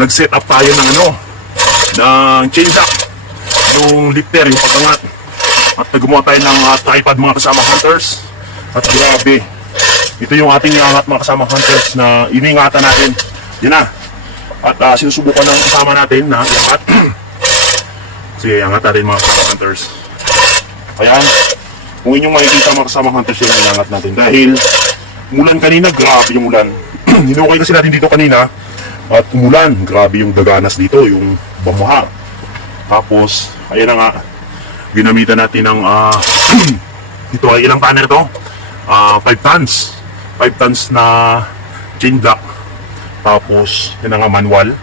nag-set up tayo ng ng chain jack, yung lifter, yung pagangat. At gumawa tayo ng tripod mga kasama hunters. At grabe, ito yung ating iangat mga kasama hunters na iningatan natin. Yan na. At sinusubukan ng kasama natin na iangat. Sige, iangat natin mga kasama hunters. Ayan, kung inyong makikita mga kasama hunters yung iangat natin. Dahil umulan kanina, grabe yung ulan. Hinukay kasi natin dito kanina at umulan, grabe yung daganas dito, yung bamuha. Tapos, ayan na nga, ginamitan natin ng ito ay ilang tanner to? 5 tons 5 tons na chain block. Tapos yun na nga, manual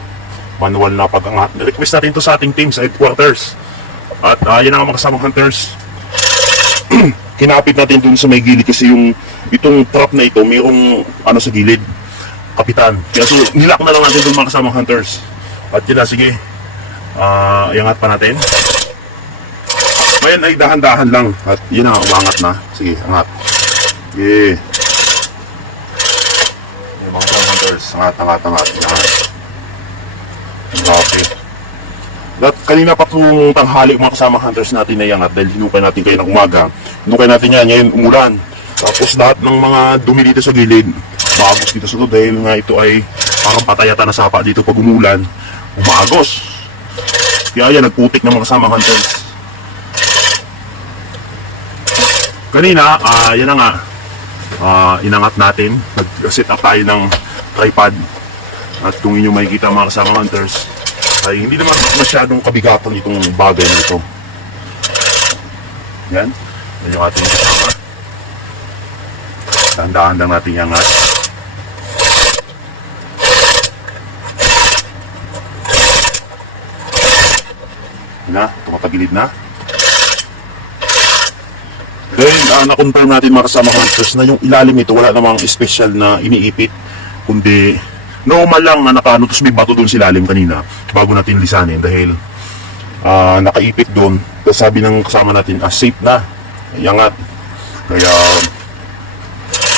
na pag-angat. Request natin to sa ating team sa headquarters. At yun na nga mga kasamang hunters, kinapit natin dun sa may gilid kasi yung itong trap na ito mayroong sa gilid, kapitan. Kaya so nilak na lang natin dun mga kasamang hunters. At yun na, sige, iangat pa natin. Ngayon ay dahan-dahan lang. At yun na, umangat na. Sige, angat. Okay. Yung mga hunters, angat. Okay. At kanina pa itong tanghali mga kasama hunters natin na iangat dahil hinukay natin kayo ng umaga. Hinukay natin yan, ngayon umulan. Tapos lahat ng mga dumi dito sa gilid, maagos dito sa ito dahil nga ito ay parang patayata na sapa dito pag umulan. Umagos. Kaya yan, nagputik ng mga kasama hunters. Kanina, yan na nga, inangat natin, nag-set up tayo ng tripod. At kung inyo makikita mga kasama hunters, ay hindi naman masyadong kabigatan itong bagay na ito. Yan, yan yung ating kasama. Dahan-dahan lang natin iangat. Yan na, tumatagilid na. Then, na-confirm natin mga kasama hunters na yung ilalim nito wala namang special na iniipit, kundi normal lang na nakaano. Tapos may bato doon sa ilalim kanina bago natin lisanin dahil nakaipit doon. Tapos sabi ng kasama natin, safe na, iangat. Kaya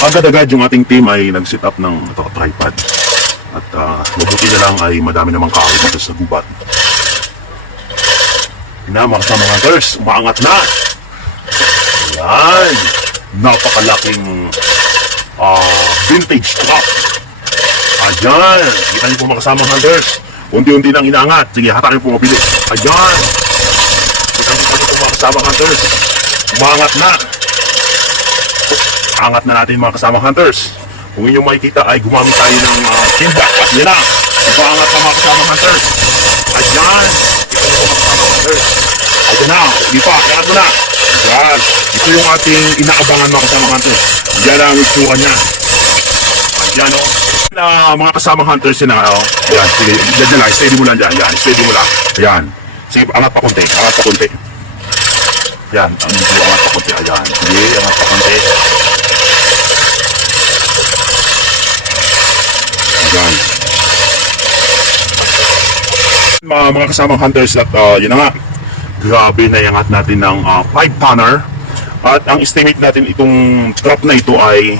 agad-agad yung ating team ay nag-set up ng tripod. At mabuti na lang ay madami namang kahoy dito sa gubat. Na mga kasama hunters, umaangat na. Yan, napakalaking vintage truck. Ayan, kita niyo po mga kasama hunters, unti-unti nang inaangat. Sige, hatakin po mabilis. Ayan, kita niyo po mga kasama hunters, umaangat na. Angat na natin mga kasama hunters. Kung inyong makikita ay gumamit tayo ng chain block. At yan na, umaangat na mga kasama hunters. Ayan, kita niyo po mga kasama hunters. Ayan na, hindi pa, kaya mo na. Yan, ito yung ating inaabangan mga kasama hunters. Yan ang itsura niya. Ayan o. Mga kasama hunters yun na. Ayan, sige, dyan lang, steady mo lang dyan. Ayan, steady mo lang. Ayan. Sige, angat pa konti. Ayan, angat pa konti. Ayan, sige, angat pa konti. Ayan. Mga kasama hunters at yun na nga. Grabe, naiangat natin ng 5 tonner. At ang estimate natin itong trap na ito ay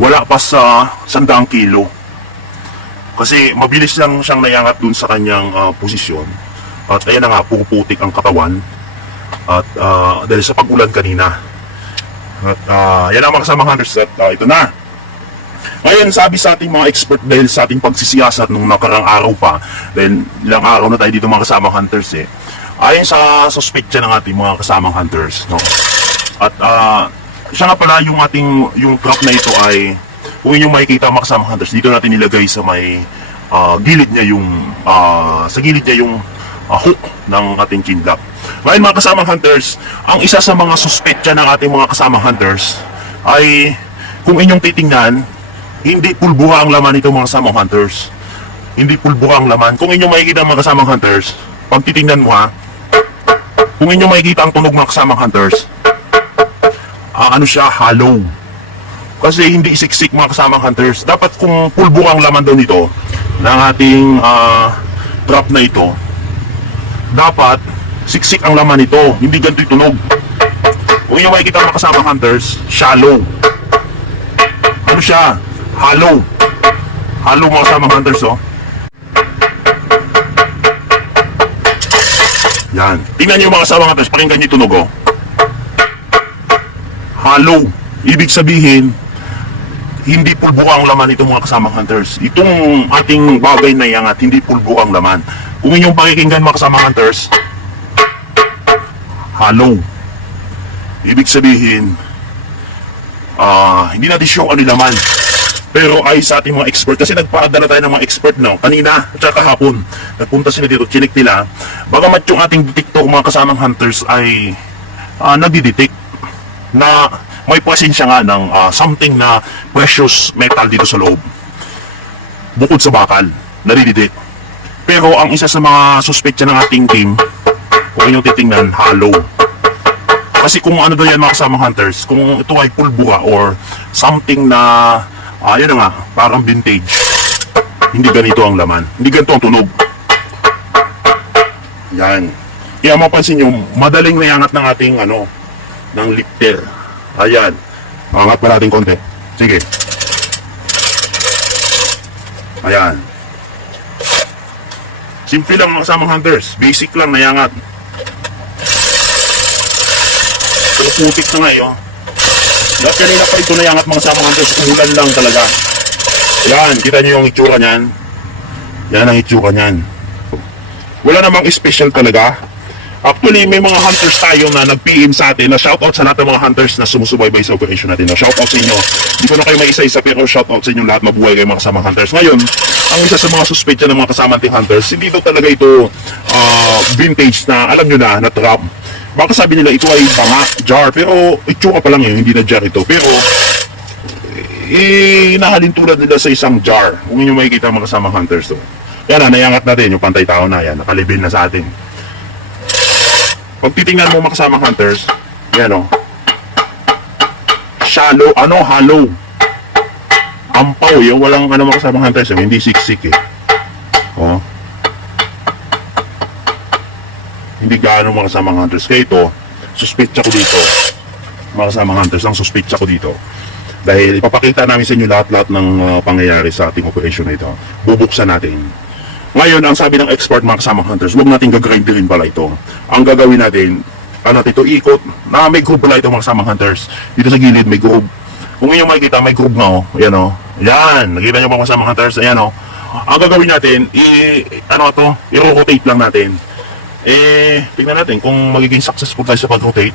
wala pa sa 100 kilo. Kasi mabilis lang siyang naiangat dun sa kanyang posisyon. At ayan na nga, puputik ang katawan. At dahil sa pag-ulan kanina. At yan ang mga kasama hunters. At ito na. Ngayon, sabi sa ating mga expert dahil sa ating pagsisiyasat nung nakarang araw pa, dahil ilang araw na tayo dito mga kasama hunters ayon sa suspect ng ating mga kasamang hunters, no? At siya nga pala yung trap na ito ay, kung inyong makikita mga kasamang hunters, dito natin nilagay sa may gilid niya yung hook ng ating chain block. Ngayon mga kasamang hunters, ang isa sa mga suspect ng ating mga kasamang hunters ay, kung inyong titingnan, hindi pulbuha ang laman nito mga kasamang hunters. Hindi pulbuha ang laman. Kung inyong makikita mga kasamang hunters, pag titingnan mo kung inyong makikita ang tunog mga kasamang hunters, siya, hollow. Kasi hindi isiksik mga kasamang hunters. Dapat kung pulbo ang laman daw nito ng ating trap na ito, dapat siksik ang laman nito, hindi ganito yung tunog. Kung inyong makikita mga kasamang hunters, shallow. Siya, hollow. Hollow mga kasamang hunters Yan. Tingnan niyo mga kasama hunters, pakinggan niyo tunog oh. Hollow. Ibig sabihin, hindi pulbo ang laman itong mga kasama hunters. Itong ating bagay na iangat, hindi pulbo ang laman. Kung inyong pakikinggan mga kasama hunters, hollow. Ibig sabihin, hindi natin sure ano yung laman. Pero ay sa ating mga expert, kasi nagpaadala tayo ng mga expert no, kanina at saka kahapon. Nagpunta sila dito, chinik nila. Bagamat yung ating detector mga kasamang hunters ay nagdidetect na may presensya nga ng something na precious metal dito sa loob. Bukod sa bakal, nadidetect. Pero ang isa sa mga suspetsya ng ating team, kung inyong titingnan, hollow. Kasi kung ano daw yan mga kasamang hunters, kung ito ay pulbura or something na yun na nga, parang vintage. Hindi ganito ang laman. Hindi ganito ang tunog. Yan. Kaya mapansin nyo, madaling nayangat ng ating ng lifter. Ayan. Angat pa natin konti. Sige. Ayan. Simple lang mga kasamang hunters. Basic lang nayangat. Putik na nga yun. Dahil kanina pa ito nayangat mga kasama hunters, ulan lang talaga. Yan, kita nyo yung itsura nyan. Yan ang itsura nyan. Wala namang special talaga. Actually, may mga hunters tayo na nag-PM sa atin na shoutout sa lahat ng mga hunters na sumusubaybay sa operation natin. Na shoutout sa inyo. Di ko na kayo may isa-isa pero shoutout sa inyo lahat. Mabuhay kayo mga kasama hunters. Ngayon, ang isa sa mga suspetsya ng mga kasama nating hunters, hindi daw talaga ito vintage na, alam nyo na trap. Baka sabi nila ito ay banga, jar, pero itsura pa lang yun, hindi na jar ito. Pero, nahalin tulad nila sa isang jar. Kung inyo makikita mga kasama hunters to. Yan na, nayangat natin, yung pantay tao na yan, nakalibin na sa atin. Pag titingnan mo mga kasama hunters, yan o. Shallow, hollow. Ampaw, yung walang mga kasama hunters, yung hindi siksik eh. O. Hindi gaano mga kasamang hunters. Kaya ito, suspetsa ko dito. Mga kasamang hunters, ang suspetsa ko dito. Dahil ipapakita namin sa inyo lahat-lahat ng pangyayari sa ating operation na ito. Bubuksan natin. Ngayon, ang sabi ng expert mga kasamang hunters, huwag natin gagrinderin pala ito. Ang gagawin natin, ito, ikot. Na may groove pala ito mga kasamang hunters. Dito sa gilid, may groove. Kung inyong makikita, may groove nga o. Ayan o. Yan. Nakita nyo mga kasamang hunters. Ayan o. Ang gagawin natin, i-rotate lang natin. Tingnan natin kung magiging successful tayo sa pag-rotate.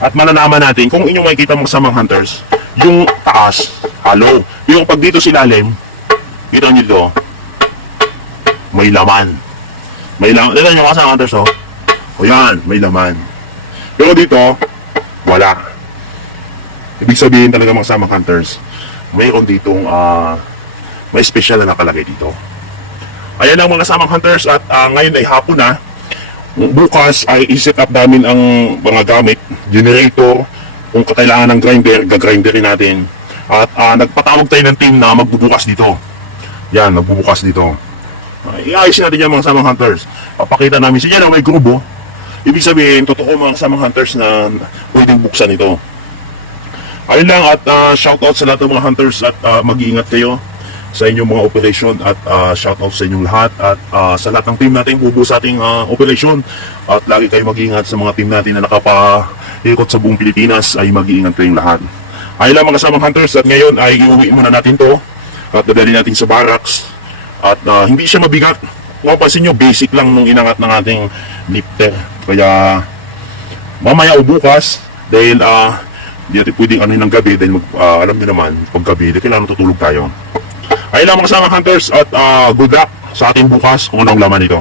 At malalaman natin kung inyong makikita mga kasamang hunters, yung taas, hollow. Yung pag dito sa ilalim, kita nyo dito, may laman. May laman. Tignan nyo mga kasamang hunters, oh. O yan, may laman. Pero dito, wala. Ibig sabihin talaga mga kasamang hunters, mayroon ditong, may special na nakalagay dito. Ayan ang mga kasamang hunters at ngayon ay hapon na. Bukas ay i-set up namin ang mga gamit, generator, kung kailangan ng grinder, gagrinderin natin. At nagpatawag tayo ng team na magbubukas dito. Yan, magbubukas dito. I-ayusin natin yan mga kasamang hunters. Papakita namin siya na may grupo. Ibig sabihin, totoo mga kasamang hunters na pwedeng buksan ito. Ayun lang at shoutout sa lahat ng mga hunters at mag-iingat kayo sa inyong mga operation at shoutout sa inyong lahat at sa lahat ng team natin bubuo sa ating operation at lagi kayo mag-iingat sa mga team natin na nakapaikot sa buong Pilipinas ay mag-iingat kayong lahat. Ayun lang mga kasamang hunters at ngayon ay iuwi muna natin to at dadali natin sa barracks at hindi siya mabigat. Kung mapansin nyo, basic lang nung inangat ng ating lifter. Kaya mamaya o bukas dahil hindi natin pwedeng ng gabi dahil alam nyo naman pag gabi dahil kailangan tutulog tayo. Ayun lang mga kasamang hunters at good luck sa ating bukas kung anong laman ito.